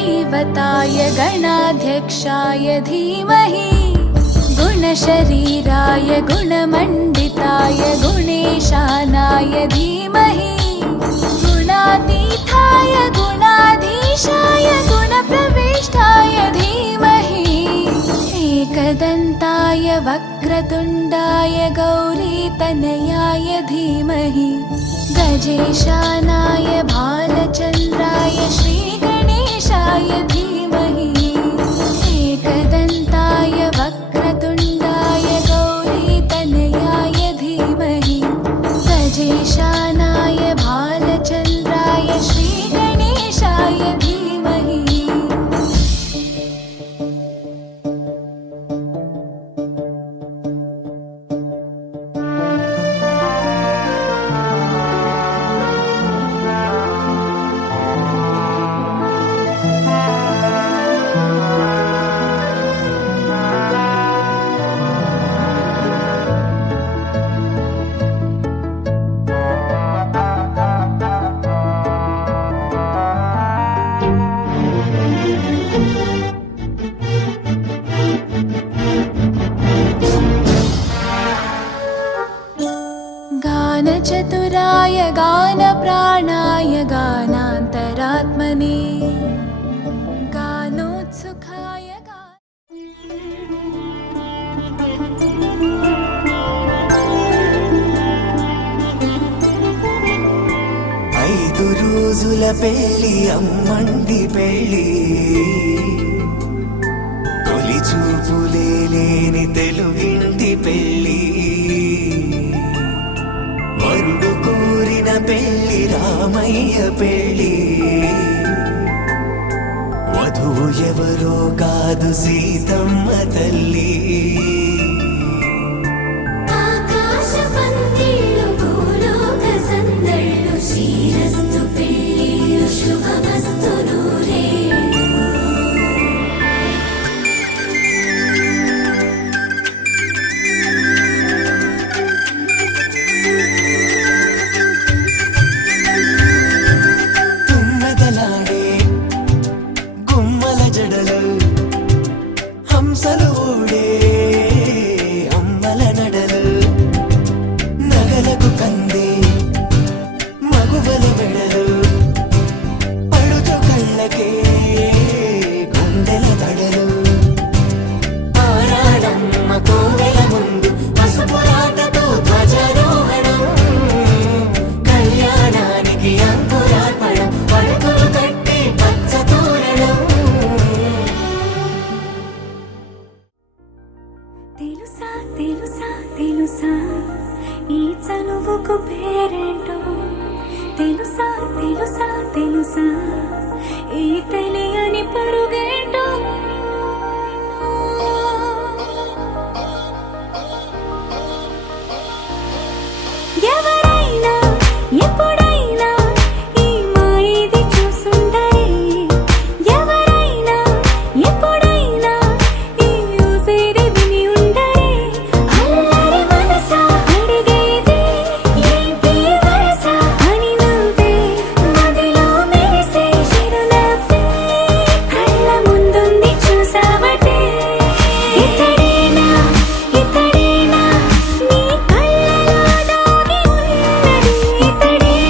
दैवताय गणाध्यक्षाय धीमहि गुणशरीराय गुणमण्डिताय गुणेशानाय धीमहि गुणातीताय गुणाधीशाय गुणप्रविष्टाय धीमहि एकदन्ताय वक्रतुण्डाय गौरीतनयाय धीमहि गजेशानाय भालचन्द्राय श्रीगणेशाय धीमहि एकदन्ताय वक्रतुण्डाय गौरीतनयाय धीमहि गजेशानाय भालचन्द्राय श्रीगणेशाय धीमहि। गानचतुराय गानप्राणाय गानान्तरात्मने गानोत्सुकाय ఐదు రోజుల పెళ్లి అమ్మండి పెళ్లి తొలి చూపులే లేని తెలుగింటి పెళ్లి వరుడు కోరిన పెళ్లి రామయ్య పెళ్లి వధువు ఎవరో కాదు సీతమ్మ తల్లి తెలుసా ఈ చనువుకు పేరేంటో తెలుసా తెలుసా తెలుసా ఈ తెలియని పరుగేంటో ఎవరైనా ఎప్పుడైనా ఈ మాయది చూసుండరే ఎవరైనా ఎప్పుడైనా ఈ ఊసేది విని ఉండరే అల్లరి మనసా అడిగేది ఏంటి వరస అని నవ్వే మదిలో మెరిసే చిరునవ్వే కళ్ళ ముందుంది చూసావటే ఇతడేనా ఇతడేనా నీ కళ్ళలో దాగి ఉన్నది ఇతడేనా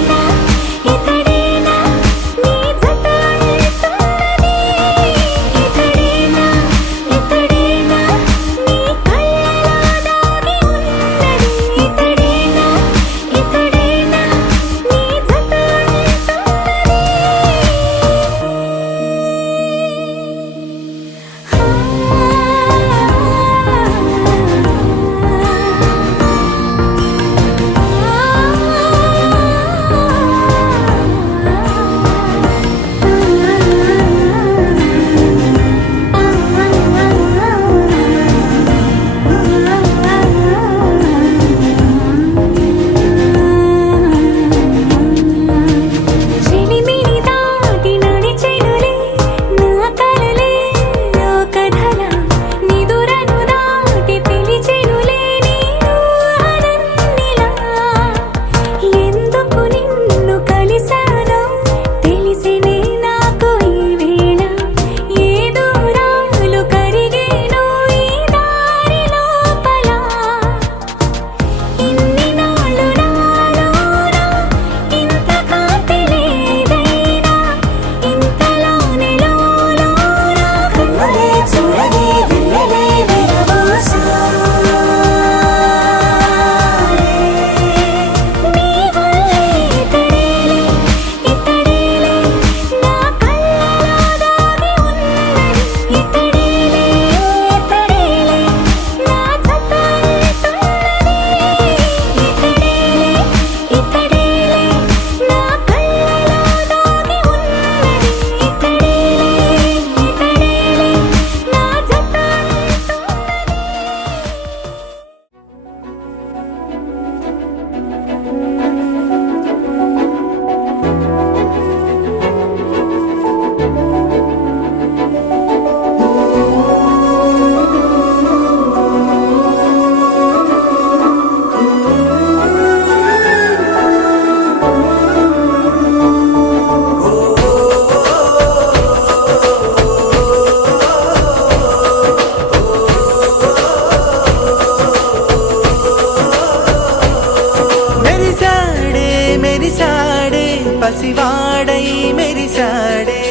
పసివాడై మెరిసాడే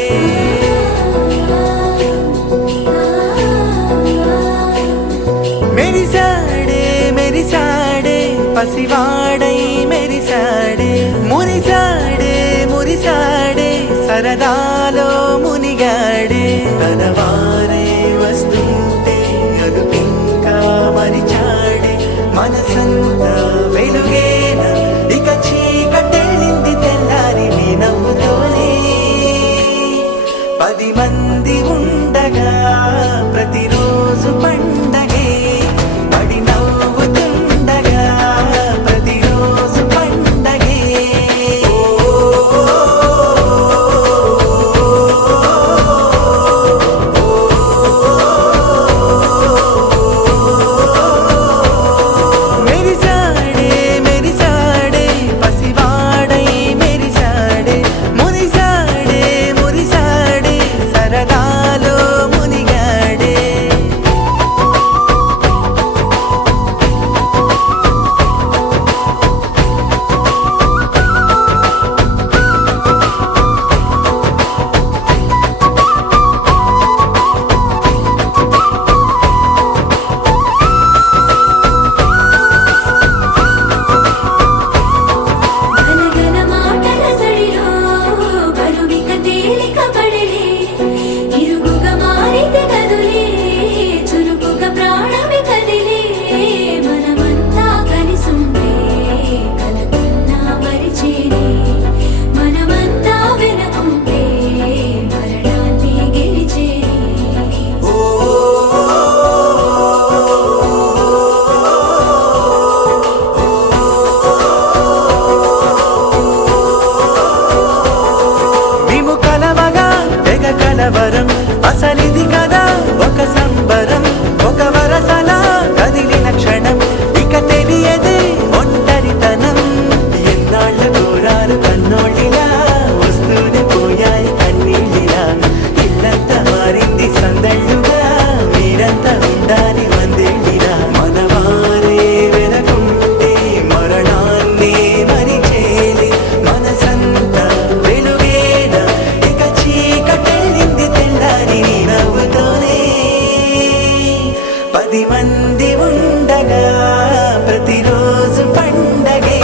మెరిసాడే మెరిసాడే పసివాడై మెరిసాడే మురిసాడే మురిసాడే సరదాలో మునిగాడే తన వారే వస్తుంటే అదుపింకా మరిచాడే మనసంతా వెలుగేన ఇక చీకటెళ్ళింది తెల్లారి నీ నవ్వుతోనే 10 మంది ఉండగా ప్రతిరోజు పండగే పడి నవ్వుతుండగా ప్రతిరోజు పండగే మెరిసాడే మెరిసాడే పసివాడై మెరిసాడే మురిసాడే మురిసాడే సరదాలో మునిగాడే గనగన మాటల సడిలో బరువిక తేలిక పడలే ఇరుగుగా మారితే కదులే చురుకుగా ప్రాణమి కదిలే మనమంతా కలిసుంటే కలకన్నా మరిచేనే మనమంతా వెనకుంటే మరణాన్ని గెలిచేనే మేము కలవగా తెగ కలవరం అసలిది కదా ఒక సంబరం ఒక వరసలా కదిలిన క్షణం ఇక తెలియదే ఒంటరితనం ఎన్నాళ్ళ దూరాలు కన్నోళ్ళిలా వస్తూనే పోయాయి కన్నీళ్ళిలా ఇల్లంతా మారింది సందళ్ళుగా మీరంతా ఉండాలి వందేళ్ళిలా మనవారే వెనకుంటే మరణాన్ని మరిచేలి మనసంతా వెలుగేన ఇక చీకటెళ్ళింది తెల్లారి నీ నవ్వుతోనే 10 మంది ఉండగా ప్రతిరోజు పండగే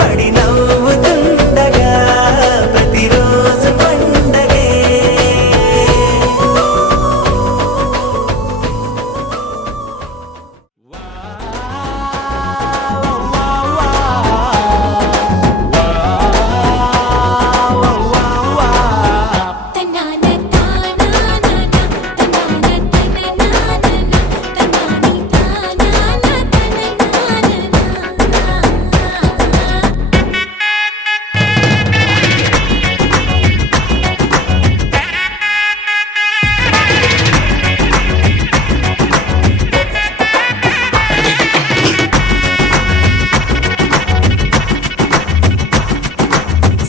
పడి నవ్వుతుండగా ప్రతిరోజు పండగే తన్నాన తానాన తన్నాన తననాన తన్నాని తానాన తననాన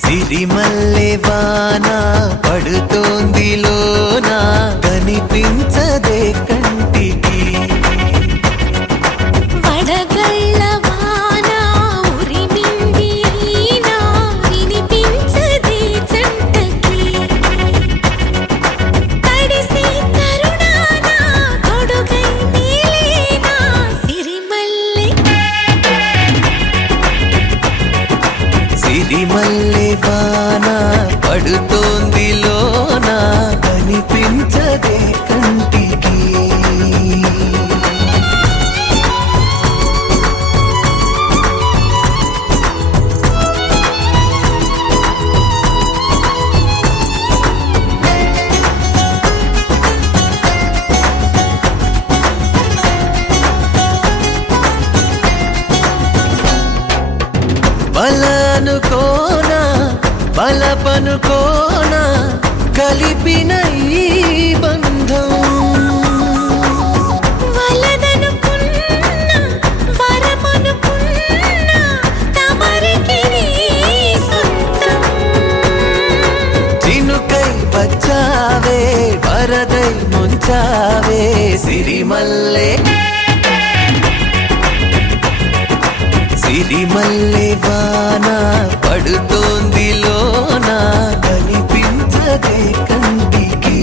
సిరిమల్లె వాన పడుతోంది లోన కనిపించదే కంటికి వడగళ్ళ వాన ఉరిమింది అయినా వినిపించదే జంటకి తడిసి కరుణాన కొడుకై నీలేనా సిరిమల్లె సిరిమల్లె వాన పడుతోంది లోన కనిపించదే కంటికి బలనుకోనా బలపనుకోనా కలిపిన ఈ బంధం వలదనుకున్నా వరమనుకున్నా తమరికి నీ సొంతం చినుకై వచ్చావే వరదై ముంచావే సిరిమల్లె సిరిమల్లె సిరిమల్లె వాన పడుతోంది లోన కనిపించదే కంటికి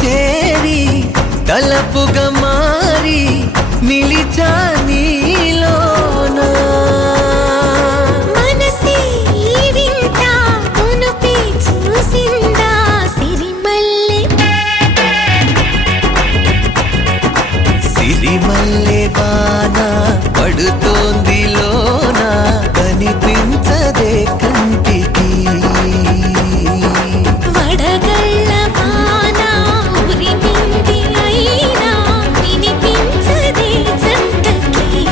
చేరి తలపుగా మారి నిలిచా నీలోన మనసే వింత కొనుపి చూసిందా సిరిమల్లె సిరిమల్లె వాన పడుతోంది లోన కనిపించదే కంటికి వడగళ్ళ వాన ఉరిమింది అయినా వినిపించదే జంటకి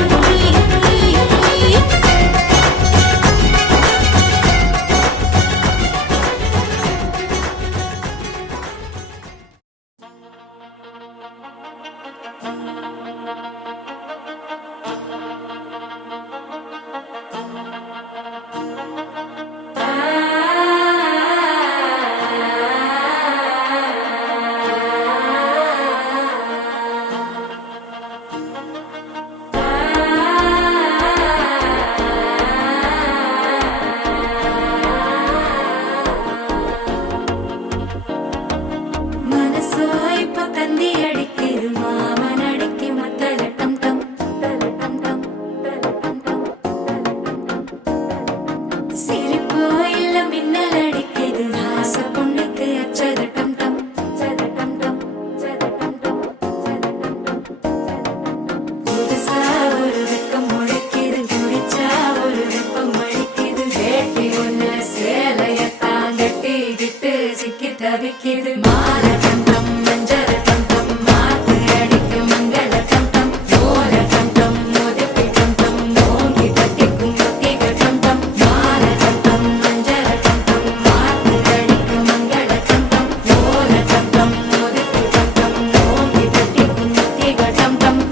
మనసు అయిపోతంది అడికి మామనడికి మత్తల టం టం టం టం సిరిపోయిల మిన్నలడికిదు హాస పొండుకు అచ్చద టం టం టం టం புதுசா ஒரு வெக்கம் முளைக்குது குடிச்சா ஒரு வெப்பம் அடிக்குது வேட்டி ஒண்ணு சேலையத்தான் கட்டிக்கிட்டு சிக்கி தவிக்குது மாலை டம்டம் மஞ்சள் டம்டம் மாத்து அடிக்கு மங்கள டம்டம் ஓர டம்டம் மோதிப்பி டம்டம் ஓங்கி தட்டிக்கும் ஒத்திக டம்டம் மாலை டம்டம் மஞ்சள் டம்டம் மாத்து அடிக்கு மங்கள டம்டம் ஓர டம்டம் மோதிப்பி டம்டம் ஓங்கி தட்டிக்கும் ஒத்திக டம்டம்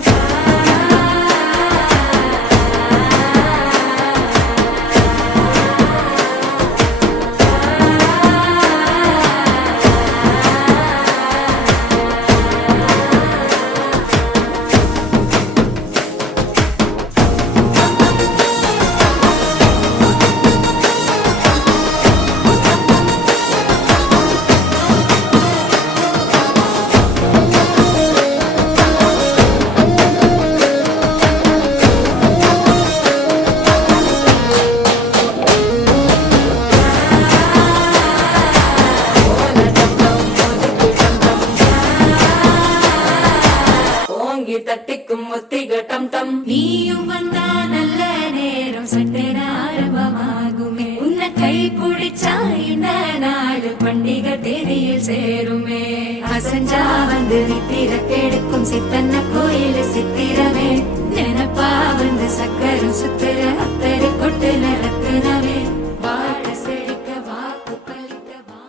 ஓங்கி தட்டிக்கும் ஒத்திக டம் டம் நீயும் வந்தா நல்ல நேரம் சட்டே ஆரம்பமாகுமே உன்னை கை பிடிச்சா இந்த நாடு பண்டிகை தேதியில் சேருமே அசஞ்சா வந்து நித்திர கெடுக்கும் சித்தன்ன கோயில் சித்திரமே நினப்பா வந்து சக்கரம் சுத்துற அத்தரு கொட்டுல ரத்தினவே வாழ செழிக்க வாக்கு பலிக்க வா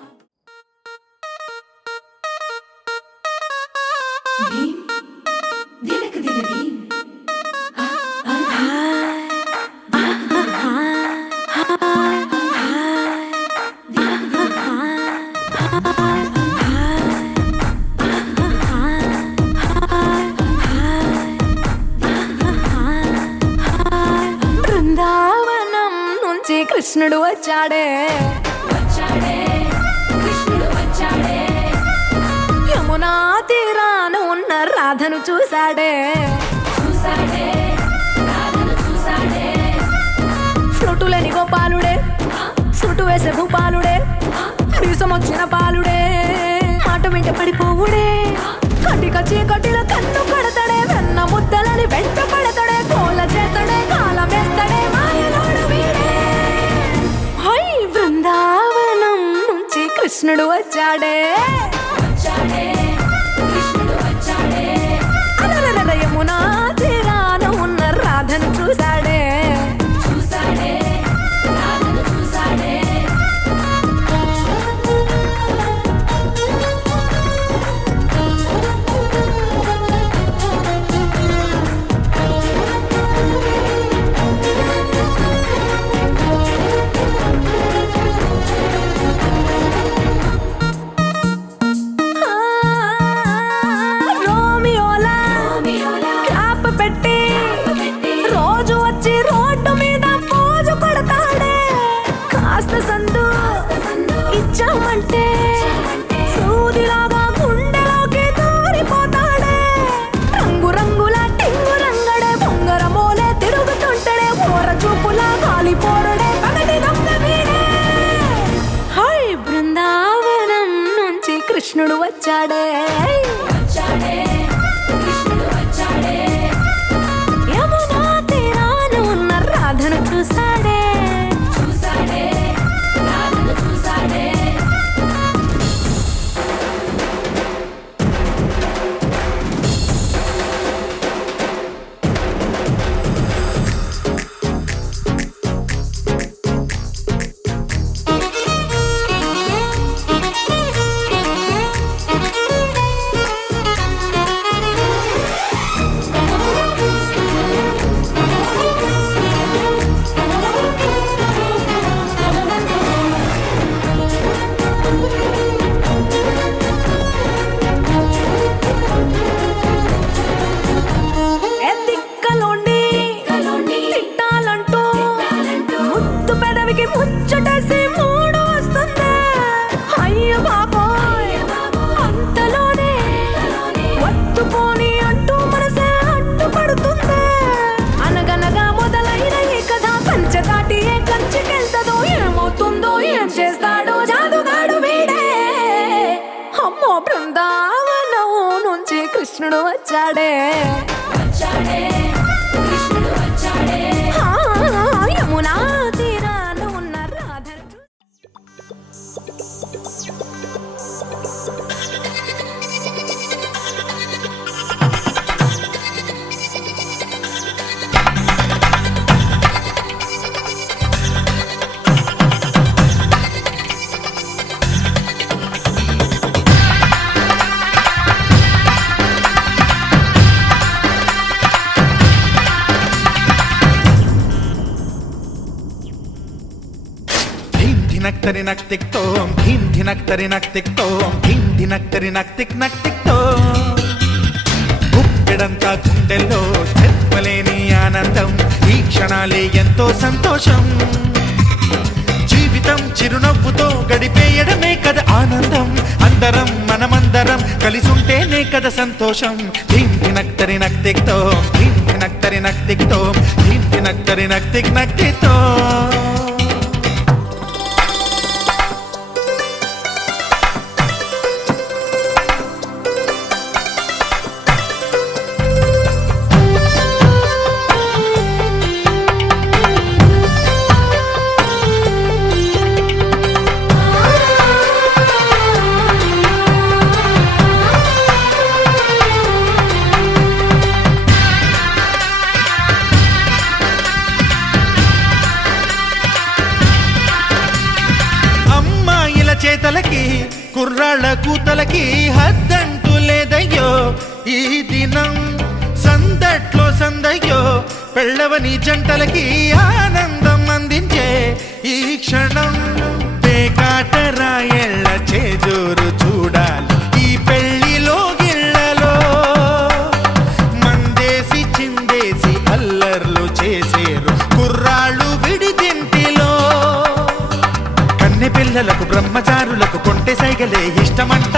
தினக்கு தினதி బృందావనం నుంచి కృష్ణుడు వచ్చాడే కృష్ణుడు వచ్చాడే యమునా తీరాన ఉన్న రాధను చూశాడే ఫ్లూటులేని గోపాలుడే సుటు వేసే భూపాలుడే వీసం వచ్చిన పాలుడే మాట వెంట పడిపోవుడే కటిక చీకటిలో కన్ను కడతాడే వెన్న ముద్దలని వెంట పడతాడే కోల చేస్తాడే కాలం వేస్తాడే మాయలోడు వీడే హై బృందావనం నుంచి కృష్ణుడు వచ్చాడే అలరర యమునా తీరాన ఉన్న రాధను చూసాడే ఇచ్చామంటే సూదిలాగా గుండెలోకి దూరిపోతాడే రంగు రంగుల టింగు రంగడే బొంగరమోలే తిరుగుతుంటాడే ఓర చూపులా కాలిపోరడే పగటి దొంగ వీడే హై బృందావనం నుంచి కృష్ణుడు వచ్చాడే యమునా తీరాన ఉన్న రాధను చూసాడే ముచ్చటేసి మూడు వస్తుంది అయ్య బాబోయ్ అంతలోనే వత్తుపోని అంటూ మనసే అడ్డుపడుతుంది అనగనగా మొదలైన ఈ కథ పంచదాటి ఏ కంచికెళ్తదో ఏమవుతుందో ఏం చేస్తాడో జాదుగాడు వీడే అమ్మో బృందావనం నుంచి కృష్ణుడు వచ్చాడే యమునా ధినక్తరి నక్తిక్తోం ధీం ధినక్తరి నక్తిక్తోం ధీం ధినక్తరి నక్తిక్తో గుప్పెడంతా గుండెల్లో చెప్పలేని ఆనందం ఈ క్షణాలే ఎంతో సంతోషం జీవితం చిరునవ్వుతో గడిపేయడమే కదా ఆనందం అందరం మనమందరం కలిసుంటేనే కదా సంతోషం ధీం ధినక్తరి నక్తిక్తోం ధీం ధినక్తరి నక్తిక్తోం ధీం ధినక్తరి నక్తిక్తో చేతలకి కుర్రాళ్ళ కూతలకి హద్దంటూ లేదయ్యో ఈ దినం సందట్లో సందయ్యో పెళ్ళవని జంటలకి ఆనందం అందించే ఈ క్షణం పేకాటరాయళ్ళ చేజోరు చూడాలి ఈ పెళ్లిలో గిళ్ళలో మందేసి చిందేసి అల్లర్లు చేసేరు కుర్రాళ్ళు విడిదింటిలో కన్నె పిల్లలకు బ్రహ్మచారులకు కొంటె సైగలే ఇష్టమంట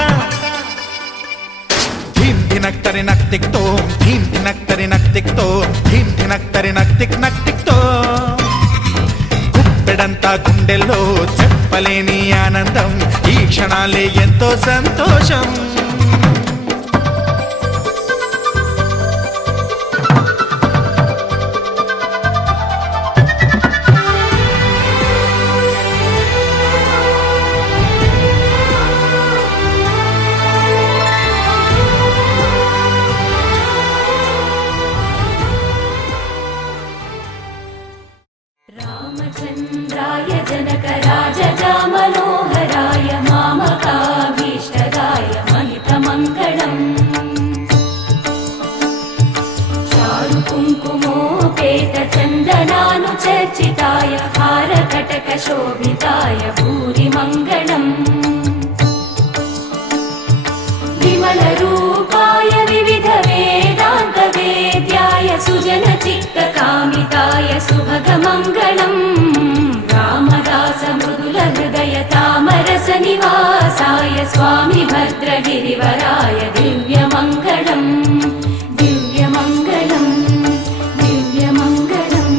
ధీం ధినక్తరి నక్తిక్తోం ధీం ధినక్తరి నక్తిక్తోం ధీం ధినక్తరి నక్తిక్తో గుప్పెడంతా గుండెల్లో చెప్పలేని ఆనందం ఈ క్షణాలే ఎంతో సంతోషం शोभिताय भूरि मङ्गलम् विमलरूपाय विविधवेदान्तवेद्याय सुजनचित्तकामिताय सुभगमङ्गलम् रामदास मृदुलहृदय तामरसनिवासाय स्वामि भद्रगिरिवराय दिव्यमङ्गलम् दिव्यमङ्गलम् दिव्यमङ्गलम्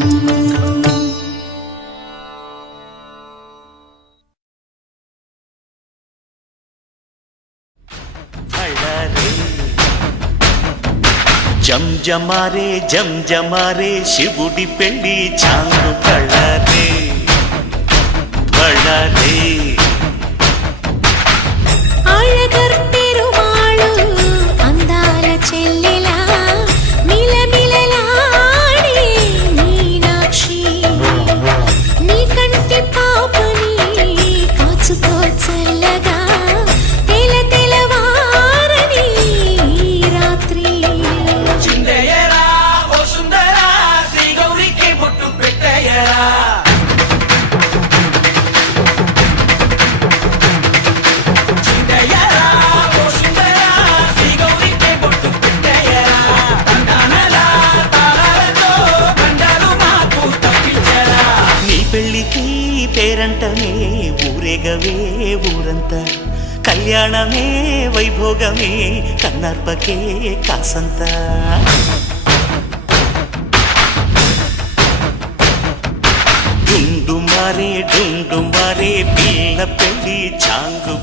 జంజమారే జంజమారే శివుడి పెళ్లి చాంగు కళ్ళరే బళ్ళరే అళగర్ పెరుమాళు అందాల చెల్లెలా మిలమిలలాడే మీనాక్షి నీ కంటి పాపని కాచుకో చల్లగా తెల తెలవారని ఈ రాత్రి చిందయ్యరా ఓ సుందరా శ్రీ గౌరికి బొట్టు పెట్టయ్యరా చిందయ్యరా ఓ సుందరా శ్రీ గౌరికి బొట్టు పెట్టయ్యరా తండానలా తాళాలతో బండాలు మాకు తప్పించరా నీ పెళ్లికి పేరంటమే ఊరేగవే ఊరంతా కళ్యాణమే వైభోగమే కన్నార్పకే కాసంత డుండుమారే పిల్ల పెళ్లి చాంగు